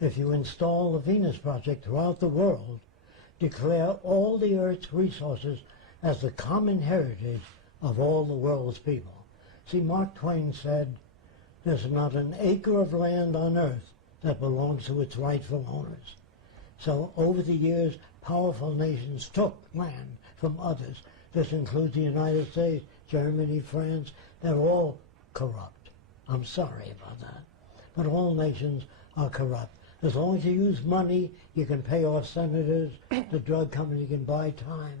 if you install the Venus Project throughout the world, declare all the Earth's resources as the common heritage of all the world's people. See, Mark Twain said, there's not an acre of land on Earth that belongs to its rightful owners. So over the years, powerful nations took land from others. This includes the United States, Germany, France. They're all corrupt. I'm sorry about that. But all nations are corrupt. As long as you use money, you can pay off senators, the drug company can buy time.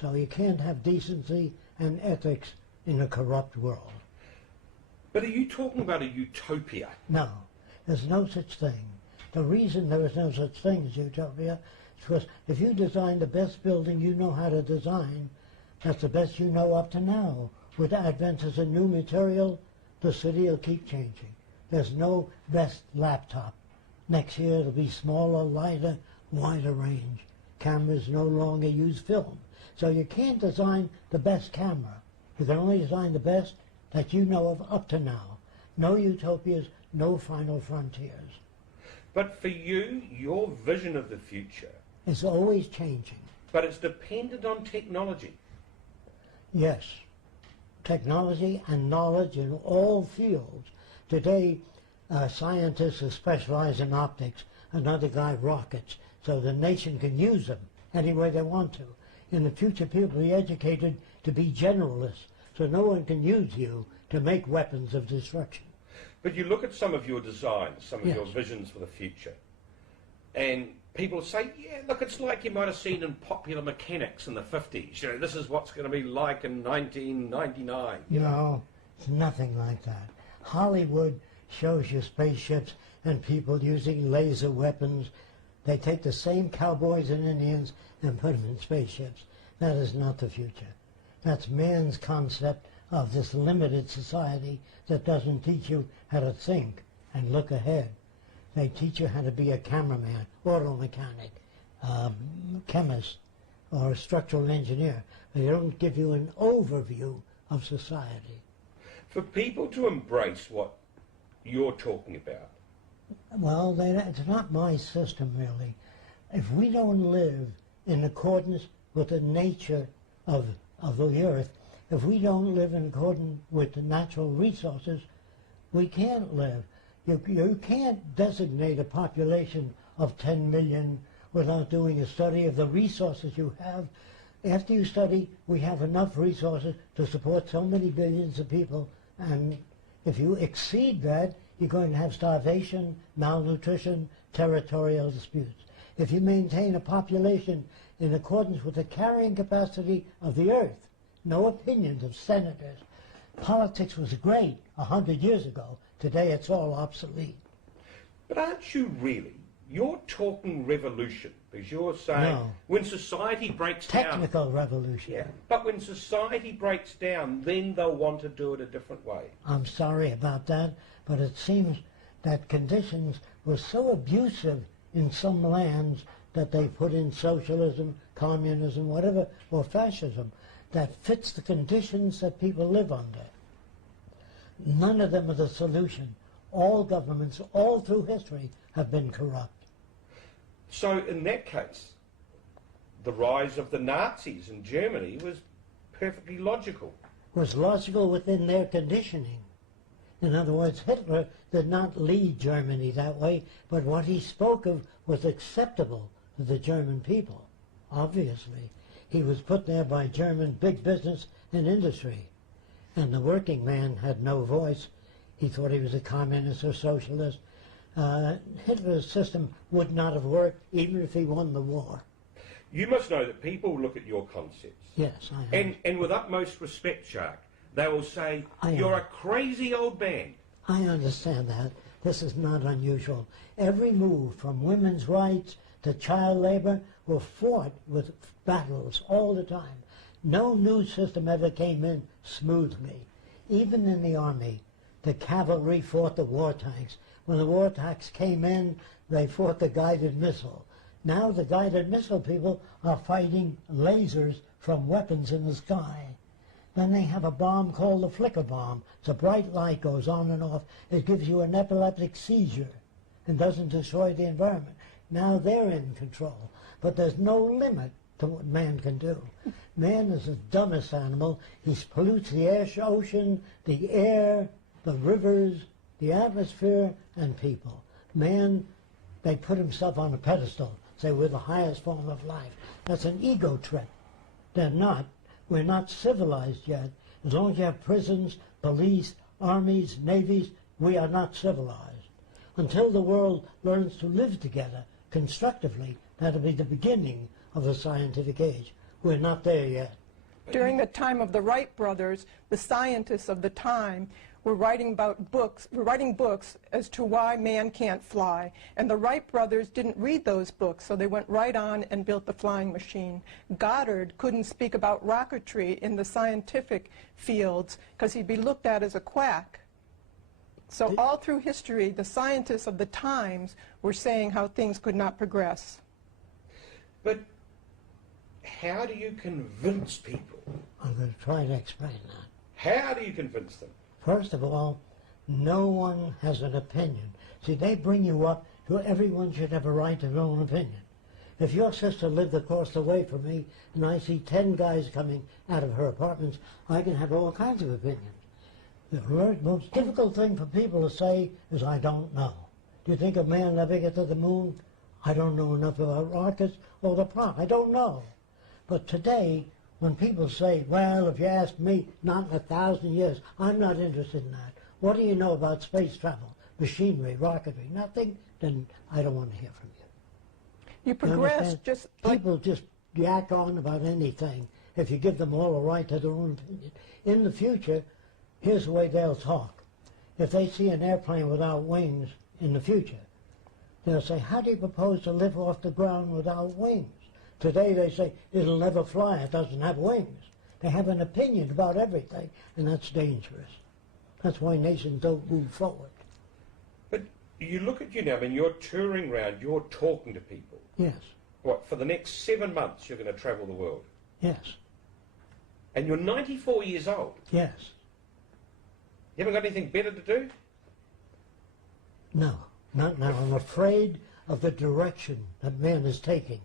So you can't have decency and ethics in a corrupt world. But are you talking about a utopia? No, there's no such thing. The reason there is no such thing as utopia is because if you design the best building you know how to design, that's the best you know up to now. With the advent of a new material, the city will keep changing. There's no best laptop. Next year it'll be smaller, lighter, wider range. Cameras no longer use film. So you can't design the best camera. You can only design the best that you know of up to now. No utopias, no final frontiers. But for you, your vision of the future... It's always changing. But it's dependent on technology. Yes. Technology and knowledge in all fields. Today, scientists who specialize in optics, another guy rockets, so the nation can use them any way they want to. In the future, people will be educated to be generalists, so no one can use you to make weapons of destruction. But you look at some of your designs, some of Yes. your visions for the future, and people say, yeah, look, it's like you might have seen in Popular Mechanics in the 50s. You know, this is what's going to be like in 1999. No, it's nothing like that. Hollywood shows you spaceships and people using laser weapons. They take the same cowboys and Indians and put them in spaceships. That is not the future. That's man's concept of this limited society that doesn't teach you how to think and look ahead. They teach you how to be a cameraman, auto mechanic, chemist, or a structural engineer. They don't give you an overview of society. For people to embrace what you're talking about, Well, it's not my system, really. If we don't live in accordance with the nature of the earth, if we don't live in accordance with the natural resources, we can't live. You can't designate a population of 10 million without doing a study of the resources you have. After you study, we have enough resources to support so many billions of people, and if you exceed that, you're going to have starvation, malnutrition, territorial disputes. If you maintain a population in accordance with the carrying capacity of the earth, no opinions of senators. Politics was great 100 years ago. Today it's all obsolete. but aren't you really? You're talking revolution, because you're saying No. when society breaks down... Technical revolution. Yeah, but when society breaks down, then they'll want to do it a different way. I'm sorry about that, but it seems that conditions were so abusive in some lands that they put in socialism, communism, whatever, or fascism, that fits the conditions that people live under. None of them are the solution. All governments, all through history, have been corrupt. So in that case, the rise of the Nazis in Germany was perfectly logical. Was logical within their conditioning. In other words, Hitler did not lead Germany that way, but what he spoke of was acceptable to the German people. Obviously, he was put there by German big business and industry, and the working man had no voice. He thought he was a communist or socialist. Hitler's system would not have worked even if he won the war. You must know that people look at your concepts. Yes, I am. And with utmost respect, Jacque, they will say, you're a crazy old man. I understand that. This is not unusual. Every move from women's rights to child labor were fought with battles all the time. No new system ever came in smoothly. Even in the army, the cavalry fought the war tanks. When the war tanks came in, they fought the guided missile. Now the guided missile people are fighting lasers from weapons in the sky. Then they have a bomb called the flicker bomb. It's a bright light, goes on and off. It gives you an epileptic seizure. and doesn't destroy the environment. Now they're in control. But there's no limit to what man can do. Man is the dumbest animal. He pollutes the ocean, the air, the rivers, the atmosphere, and people. Man, they put himself on a pedestal, say we're the highest form of life. That's an ego trip. They're not. We're not civilized yet. As long as you have prisons, police, armies, navies, we are not civilized. Until the world learns to live together constructively, that'll be the beginning of the scientific age. We're not there yet. During the time of the Wright brothers, the scientists of the time were writing books as to why man can't fly. And the Wright brothers didn't read those books, so they went right on and built the flying machine. Goddard couldn't speak about rocketry in the scientific fields because he'd be looked at as a quack. So all through history, the scientists of the times were saying how things could not progress. But how do you convince people? I'm going to try to explain that. How do you convince them? First of all, no one has an opinion. See, they bring you up to everyone should have a right to their own opinion. If your sister lived across the way from me and I see 10 guys coming out of her apartments, I can have all kinds of opinions. The most difficult thing for people to say is, I don't know. Do you think a man ever get to the moon? I don't know enough about rockets or the plot. I don't know. But today, when people say, well, if you ask me, not in 1,000 years, I'm not interested in that. What do you know about space travel, machinery, rocketry? Nothing? Then I don't want to hear from you. You progress just like... People just yak on about anything if you give them all a right to their own opinion. In the future, here's the way they'll talk. If they see an airplane without wings in the future, they'll say, how do you propose to live off the ground without wings? Today they say, it'll never fly, it doesn't have wings. They have an opinion about everything, and that's dangerous. That's why nations don't move forward. But you look at you now, when you're touring around, you're talking to people. Yes. What, for the next 7 months you're going to travel the world? Yes. And you're 94 years old? Yes. You haven't got anything better to do? No, not now. I'm afraid of the direction that man is taking.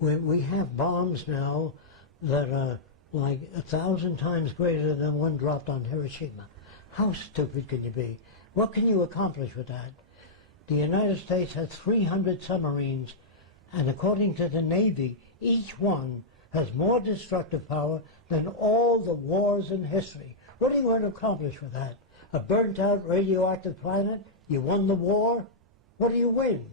We have bombs now that are like 1,000 times greater than one dropped on Hiroshima. How stupid can you be? What can you accomplish with that? The United States has 300 submarines, and according to the Navy, each one has more destructive power than all the wars in history. What are you going to accomplish with that? A burnt-out radioactive planet? You won the war? What do you win?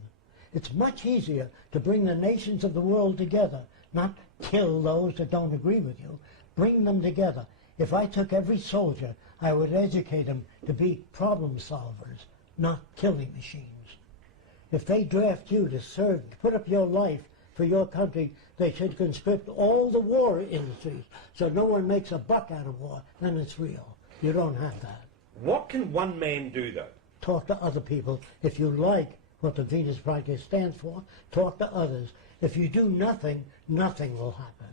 It's much easier to bring the nations of the world together, not kill those that don't agree with you. Bring them together. If I took every soldier, I would educate them to be problem solvers, not killing machines. If they draft you to serve, to put up your life for your country, they should conscript all the war industries so no one makes a buck out of war. Then it's real. You don't have that. What can one man do, though? Talk to other people. If you like what the Venus Project stands for, talk to others. If you do nothing, nothing will happen.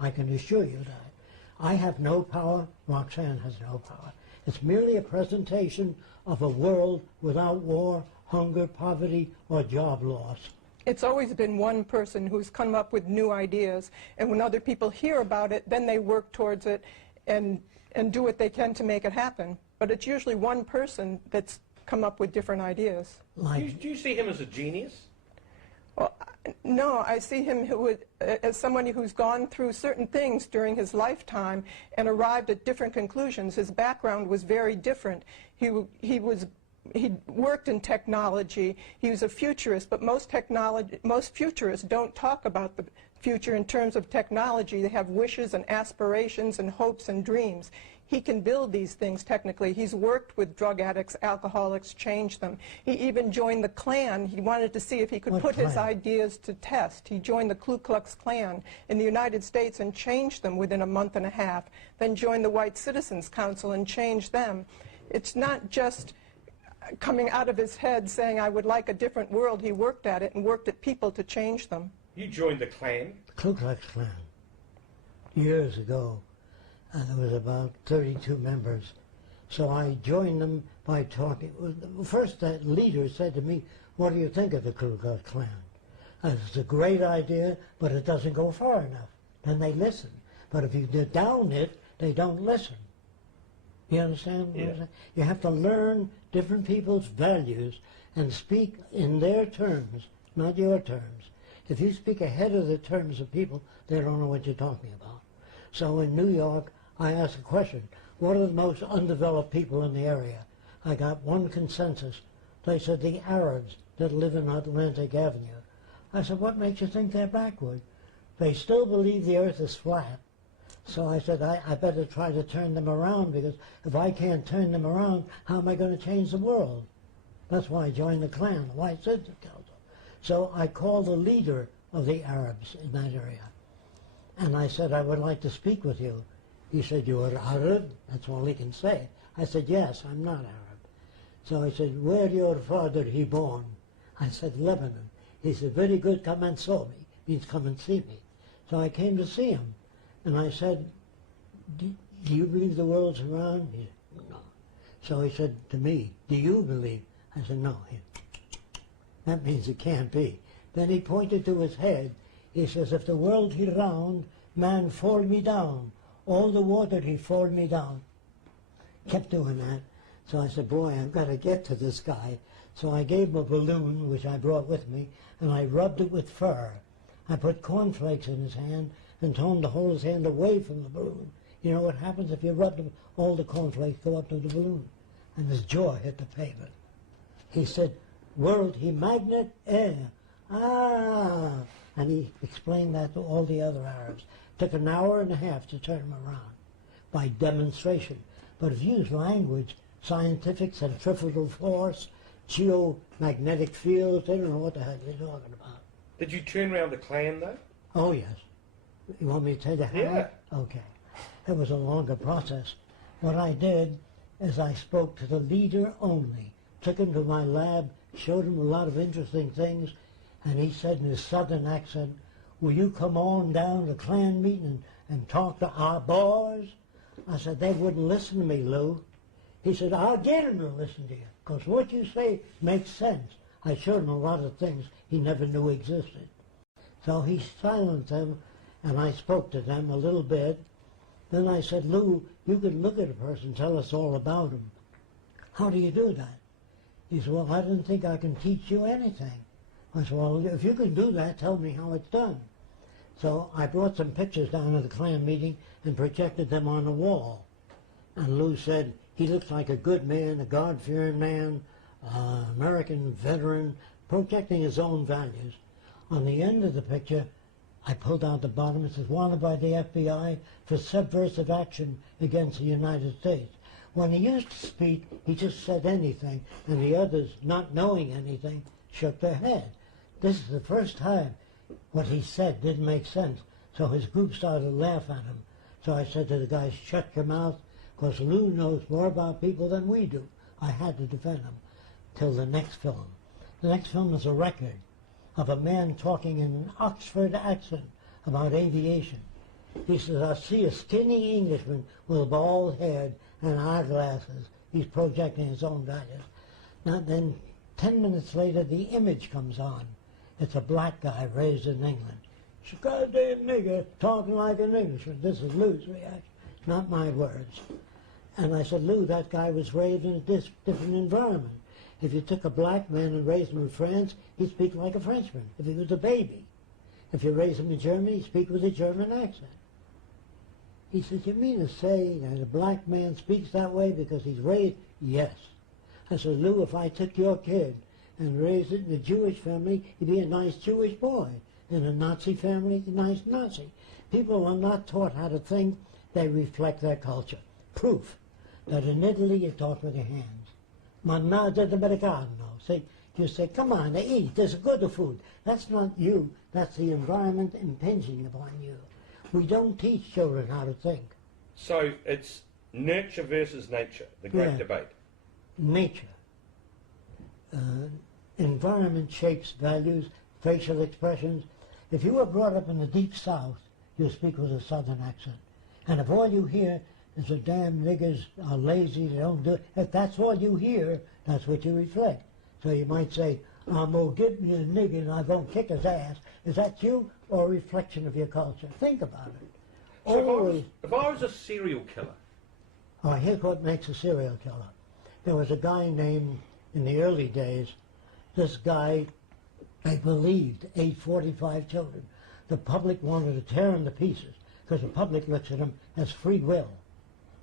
I can assure you that. I have no power. Roxanne has no power. It's merely a presentation of a world without war, hunger, poverty, or job loss. It's always been one person who's come up with new ideas, and when other people hear about it, then they work towards it and do what they can to make it happen. But it's usually one person that's come up with different ideas. Do you see him as a genius? Well, no, I see him as somebody who's gone through certain things during his lifetime and arrived at different conclusions. His background was very different. He worked in technology. He was a futurist, but most futurists don't talk about the future in terms of technology. They have wishes and aspirations and hopes and dreams. He can build these things technically. He's worked with drug addicts, alcoholics, changed them. He even joined the Klan. He wanted to see if he could put his ideas to test. He joined the Ku Klux Klan in the United States and changed them within a month and a half, then joined the White Citizens Council and changed them. It's not just coming out of his head saying, I would like a different world. He worked at it and worked at people to change them. You joined the Klan? Ku Klux Klan. Years ago. And there was about 32 members. So I joined them by talking. First, that leader said to me, what do you think of the Ku Klux Klan? It's a great idea, but it doesn't go far enough. Then they listen. But if you down it, they don't listen. You understand what I'm saying? You have to learn different people's values and speak in their terms, not your terms. If you speak ahead of the terms of people, they don't know what you're talking about. So in New York, I asked a question, what are the most undeveloped people in the area? I got one consensus. They said the Arabs that live in Atlantic Avenue. I said, what makes you think they're backward? They still believe the earth is flat. So I said, I better try to turn them around, because if I can't turn them around, how am I going to change the world? That's why I joined the Klan, the White Citizens Council. So I called the leader of the Arabs in that area. And I said, I would like to speak with you. He said, you are Arab? That's all he can say. I said, yes, I'm not Arab. So he said, where your father he born? I said, Lebanon. He said, very good, come and saw me. Means come and see me. So I came to see him. And I said, do you believe the world's round? He said, no. So he said to me, do you believe? I said, no. That means it can't be. Then he pointed to his head. He says, if the world he round, man fall me down. All the water he fall me down. Kept doing that. So I said, boy, I've got to get to this guy. So I gave him a balloon, which I brought with me, and I rubbed it with fur. I put cornflakes in his hand and told him to hold his hand away from the balloon. You know what happens if you rub them, all the cornflakes go up to the balloon. And his jaw hit the pavement. He said, world he magnet air. Ah! And he explained that to all the other Arabs. Took an hour and a half to turn him around by demonstration. But if you use language, scientific, centrifugal force, geomagnetic fields, they don't know what the heck they're talking about. Did you turn around the Klan, though? Oh, yes. You want me to tell you how? Yeah. Okay. It was a longer process. What I did is I spoke to the leader only. Took him to my lab, showed him a lot of interesting things, and he said in his southern accent, will you come on down to Klan meeting and talk to our boys? I said, they wouldn't listen to me, Lou. He said, I'll get him to listen to you, because what you say makes sense. I showed him a lot of things he never knew existed. So he silenced them, and I spoke to them a little bit. Then I said, Lou, you could look at a person, tell us all about him. How do you do that? He said, well, I didn't think I can teach you anything. I said, well, if you can do that, tell me how it's done. So I brought some pictures down to the Klan meeting and projected them on the wall. And Lou said, he looks like a good man, a God-fearing man, American veteran, projecting his own values. On the end of the picture, I pulled out the bottom. It says, wanted by the FBI for subversive action against the United States. When he used to speak, he just said anything, and the others, not knowing anything, shook their head. This is the first time what he said didn't make sense, so his group started to laugh at him. So I said to the guys, shut your mouth, because Lou knows more about people than we do. I had to defend him till the next film. The next film is a record of a man talking in an Oxford accent about aviation. He says, I see a skinny Englishman with a bald head and eyeglasses. He's projecting his own values. Now then, 10 minutes later, the image comes on. It's a black guy raised in England. It's a goddamn nigger talking like an Englishman. This is Lou's reaction, not my words. And I said, Lou, that guy was raised in a different environment. If you took a black man and raised him in France, he'd speak like a Frenchman, if he was a baby. If you raise him in Germany, he'd speak with a German accent. He said, you mean to say that a black man speaks that way because he's raised? Yes. I said, Lou, if I took your kid and raised it in a Jewish family, he'd be a nice Jewish boy. In a Nazi family, a nice Nazi. People are not taught how to think. They reflect their culture. Proof that in Italy you talk with your hands. Mangiare d'americano. Say, you say, come on, they eat. There's good food. That's not you. That's the environment impinging upon you. We don't teach children how to think. So it's nurture versus nature, the great debate. Nature. Environment shapes values, facial expressions. If you were brought up in the deep south, you'll speak with a southern accent. And if all you hear is the damn niggers are lazy, they don't do it, if that's all you hear, that's what you reflect. So you might say, I'm going to give you a nigger and I'm going to kick his ass. Is that you or a reflection of your culture? Think about it. So if I was a serial killer. Oh, here's what makes a serial killer. There was a guy named, in the early days, this guy, they believed, ate 45 children. The public wanted to tear him to pieces because the public looks at him as free will.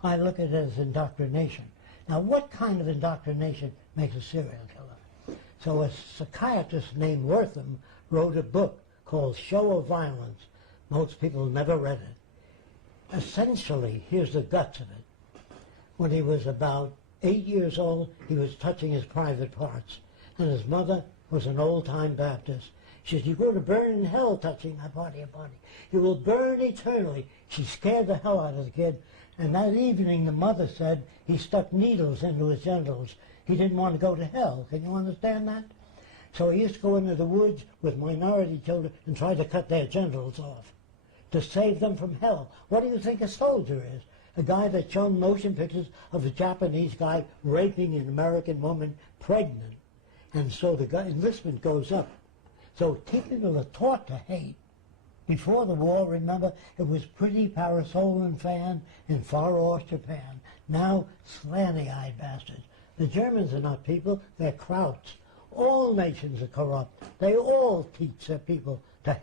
I look at it as indoctrination. Now, what kind of indoctrination makes a serial killer? So a psychiatrist named Wortham wrote a book called Show of Violence. Most people never read it. Essentially, here's the guts of it. When he was about 8 years old, he was touching his private parts. And his mother was an old-time Baptist. She said, "You're going to burn in hell touching my body, your body. You will burn eternally." She scared the hell out of the kid. And that evening, the mother said he stuck needles into his genitals. He didn't want to go to hell. Can you understand that? So he used to go into the woods with minority children and try to cut their genitals off to save them from hell. What do you think a soldier is? A guy that's shown motion pictures of a Japanese guy raping an American woman pregnant. And so the enlistment goes up. So people are taught to hate. Before the war, remember, it was pretty parasolan fan in far-off Japan. Now, slanty-eyed bastards. The Germans are not people, they're krauts. All nations are corrupt. They all teach their people to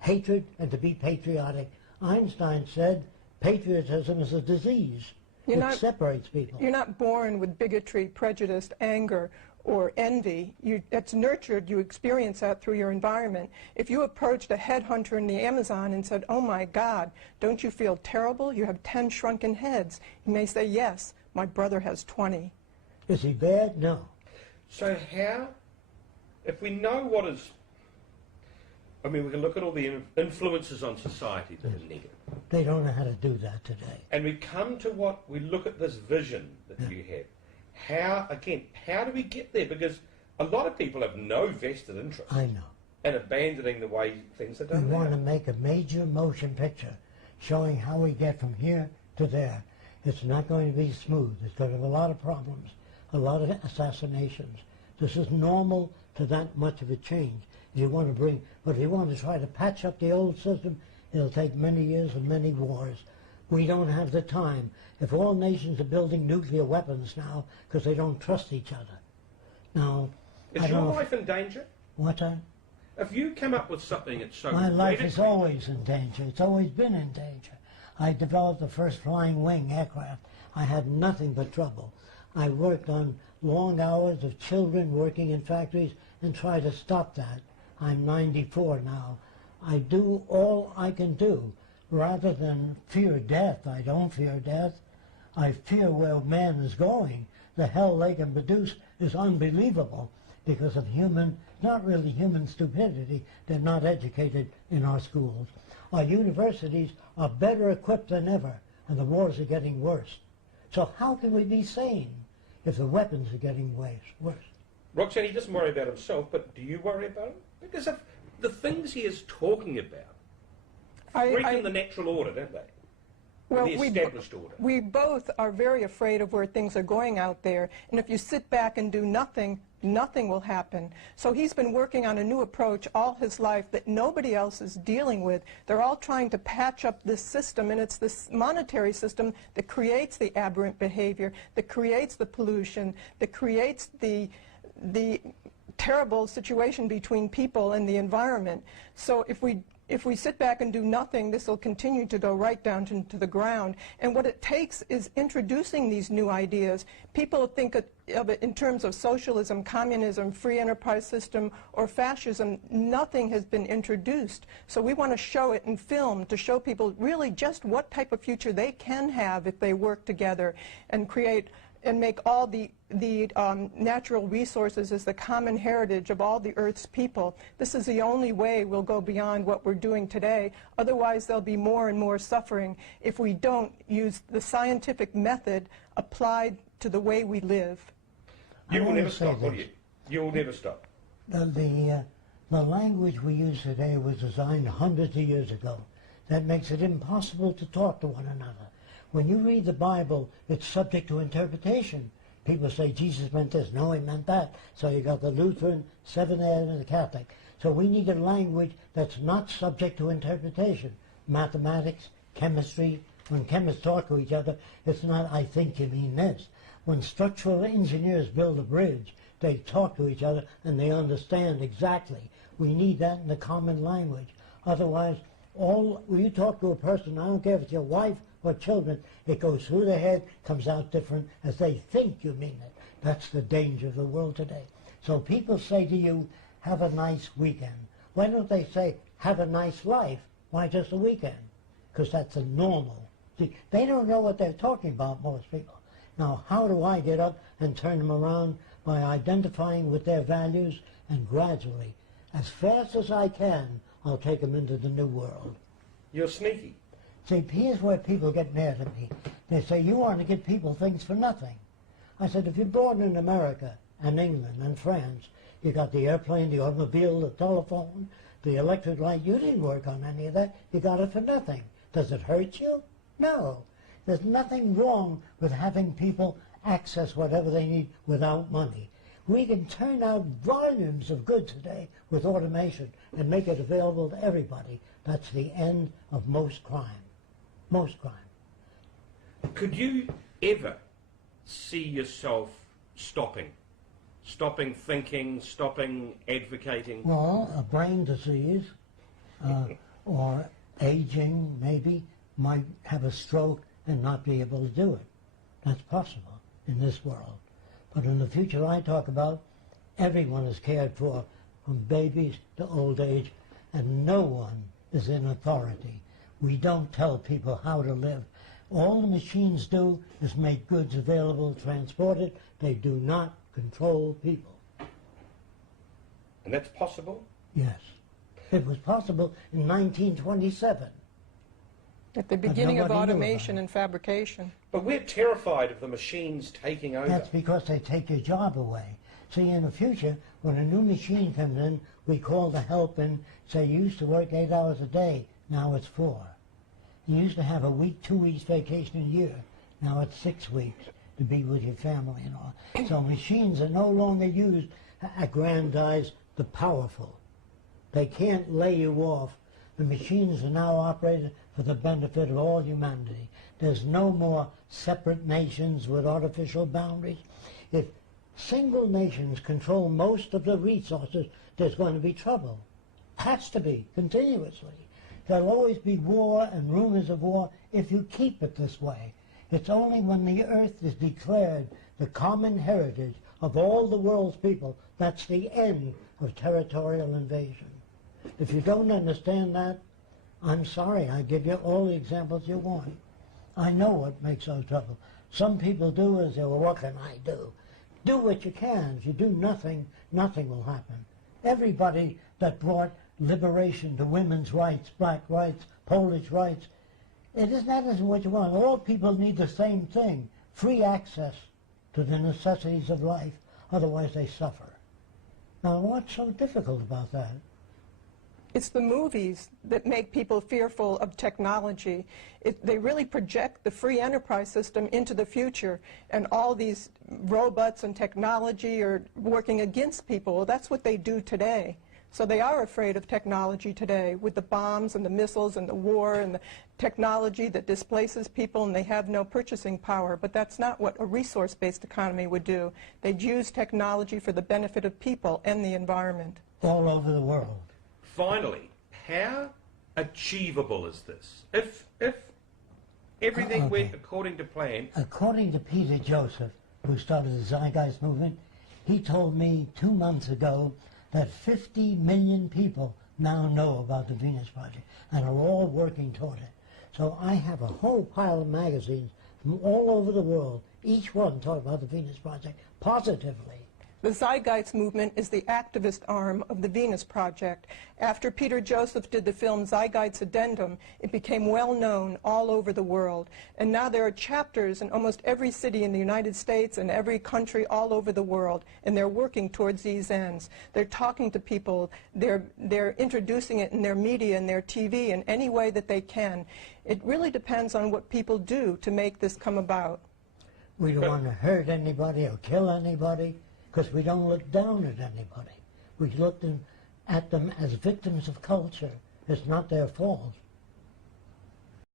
hatred and to be patriotic. Einstein said patriotism is a disease. It separates people. You're not born with bigotry, prejudice, anger, or envy. It's nurtured. You experience that through your environment. If you approached a headhunter in the Amazon and said, "Oh my God, don't you feel terrible? You have 10 shrunken heads." He may say, "Yes, my brother has 20. Is he bad? No. So how, if we know what is, I mean, we can look at all the influences on society that are negative. They don't know how to do that today. And we come to what, we look at this vision that you have. How do we get there? Because a lot of people have no vested interest. I know. In abandoning the way things are done. We want to make a major motion picture showing how we get from here to there. It's not going to be smooth. It's going to have a lot of problems, a lot of assassinations. This is normal to that much of a change. If you want to bring, but if you want to try to patch up the old system, it'll take many years and many wars. We don't have the time. If all nations are building nuclear weapons now because they don't trust each other. Now, is your life in danger? What? If you come up with something that's so my life is always in danger. It's always been in danger. I developed the first flying wing aircraft. I had nothing but trouble. I worked on long hours of children working in factories and tried to stop that. I'm 94 now. I do all I can do. Rather than fear death, I don't fear death. I fear where man is going. The hell they can produce is unbelievable because of not really human stupidity. They're not educated in our schools. Our universities are better equipped than ever, and the wars are getting worse. So how can we be sane if the weapons are getting worse? Roxanne, he doesn't worry about himself, but do you worry about him? Because of the things he is talking about breaking the natural order, don't they? Well, the established order. We both are very afraid of where things are going out there, and if you sit back and do nothing, nothing will happen. So he's been working on a new approach all his life that nobody else is dealing with. They're all trying to patch up this system, and it's this monetary system that creates the aberrant behavior, that creates the pollution, that creates the terrible situation between people and the environment. So if we sit back and do nothing, this will continue to go right down to the ground. And what it takes is introducing these new ideas. People think of it in terms of socialism, communism, free enterprise system, or fascism. Nothing has been introduced. So we want to show it in film to show people really just what type of future they can have if they work together and create and make all the natural resources as the common heritage of all the Earth's people. This is the only way we'll go beyond what we're doing today. Otherwise, there'll be more and more suffering if we don't use the scientific method applied to the way we live. You will never stop, will you? You will never stop. The language we use today was designed hundreds of years ago. That makes it impossible to talk to one another. When you read the Bible, it's subject to interpretation. People say Jesus meant this. No, he meant that. So you got the Lutheran, Seventh-day and the Catholic. So we need a language that's not subject to interpretation. Mathematics, chemistry, when chemists talk to each other, it's not, I think you mean this. When structural engineers build a bridge, they talk to each other and they understand exactly. We need that in the common language. Otherwise, when you talk to a person, I don't care if it's your wife or children, it goes through their head, comes out different as they think you mean it. That's the danger of the world today. So people say to you, have a nice weekend. Why don't they say, have a nice life? Why just a weekend? Because that's a normal. See, they don't know what they're talking about, most people. Now, how do I get up and turn them around? By identifying with their values and gradually, as fast as I can, I'll take them into the new world. You're sneaky. See, here's where people get mad at me. They say, you want to give people things for nothing. I said, if you're born in America and England and France, you got the airplane, the automobile, the telephone, the electric light. You didn't work on any of that. You got it for nothing. Does it hurt you? No. There's nothing wrong with having people access whatever they need without money. We can turn out volumes of goods today with automation and make it available to everybody. That's the end of most crime. Most crime. Could you ever see yourself stopping thinking, stopping advocating? Well, a brain disease or aging maybe might have a stroke and not be able to do it. That's possible in this world. But in the future I talk about, everyone is cared for, from babies to old age, and no one is in authority. We don't tell people how to live. All the machines do is make goods available, transported. They do not control people. And that's possible? Yes. It was possible in 1927. At the beginning of automation and fabrication. But we're terrified of the machines taking over. That's because they take your job away. See, in the future, when a new machine comes in, we call the help and say, you used to work 8 hours a day, now it's 4. You used to have a week, 2 weeks vacation a year, now it's 6 weeks to be with your family and all. So machines are no longer used to aggrandize the powerful. They can't lay you off. The machines are now operated for the benefit of all humanity. There's no more separate nations with artificial boundaries. If single nations control most of the resources, there's going to be trouble. Has to be, continuously. There'll always be war and rumors of war if you keep it this way. It's only when the earth is declared the common heritage of all the world's people, that's the end of territorial invasion. If you don't understand that, I'm sorry, I give you all the examples you want. I know what makes those trouble. Some people do is say, well, what can I do? Do what you can. If you do nothing, nothing will happen. Everybody that brought liberation to women's rights, black rights, Polish rights, that isn't what you want. All people need the same thing, free access to the necessities of life, otherwise they suffer. Now, what's so difficult about that? It's the movies that make people fearful of technology. They really project the free enterprise system into the future, and all these robots and technology are working against people. Well, that's what they do today. So they are afraid of technology today, with the bombs and the missiles and the war and the technology that displaces people, and they have no purchasing power. But that's not what a resource-based economy would do. They'd use technology for the benefit of people and the environment. All over the world. Finally, how achievable is this? If everything went according to plan... According to Peter Joseph, who started the Zeitgeist movement, he told me 2 months ago that 50 million people now know about the Venus Project and are all working toward it. So I have a whole pile of magazines from all over the world, each one talking about the Venus Project positively. The Zeitgeist movement is the activist arm of the Venus Project. After Peter Joseph did the film Zeitgeist Addendum, it became well known all over the world. And now there are chapters in almost every city in the United States and every country all over the world, and they're working towards these ends. They're talking to people, they're introducing it in their media and their TV in any way that they can. It really depends on what people do to make this come about. We don't want to hurt anybody or kill anybody, because we don't look down at anybody. We look at them as victims of culture. It's not their fault.